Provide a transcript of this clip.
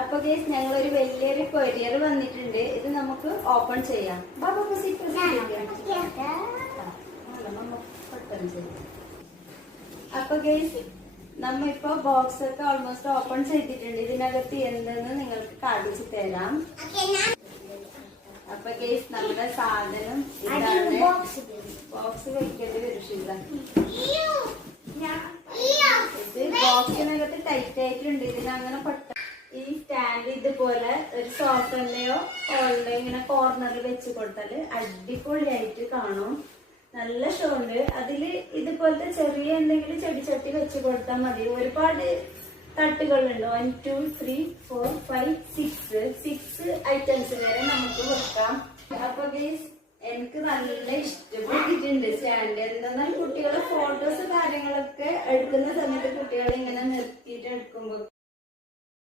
അപ്പൊ ഗൈസ് ഞങ്ങളൊരു വലിയൊരു കൊരിയർ വന്നിട്ടുണ്ട്. ഇത് നമുക്ക് ഓപ്പൺ ചെയ്യാം. അപ്പൊ ഗൈസ് നമ്മ ഇപ്പൊ ബോക്സ് ഒക്കെ ഓൾമോസ്റ്റ് ഓപ്പൺ ചെയ്തിട്ടുണ്ട്. ഇതിനകത്ത് എന്തെന്ന് നിങ്ങൾക്ക് കാണിച്ചു തരാം. അപ്പൊ ഗൈസ് നമ്മുടെ സാധനം ഇതാണ്. ബോക്സ് വെക്കേണ്ടി വരും. ഇത് ബോക്സിനകത്ത് ടൈറ്റ് ആയിട്ടുണ്ട്. ഇതിനങ്ങനെ ഈ സ്റ്റാൻഡ് ഇതുപോലെ ഒരു സോഫയിലെയോ ഹോളിലെയോ ഇങ്ങനെ കോർണറിൽ വെച്ച് കൊടുത്താല് അടിപൊളിയായിട്ട് കാണും. നല്ല ഷോ ഉണ്ട്. അതില് ഇതുപോലത്തെ ചെറിയ എന്തെങ്കിലും ചെടിച്ചട്ടി വെച്ച് കൊടുത്താൽ മതി. ഒരുപാട് തട്ടുകളുണ്ട്. 1 2 3 4 5 6 ഐറ്റംസ് വരെ നമുക്ക് വെക്കാം. അപ്പൊ ഗൈസ് എനിക്ക് നല്ല ഇഷ്ടപ്പെട്ടിട്ടുണ്ട് സ്റ്റാൻഡ്. എന്തെന്നാൽ കുട്ടികളുടെ ഫോട്ടോസ് കാര്യങ്ങളൊക്കെ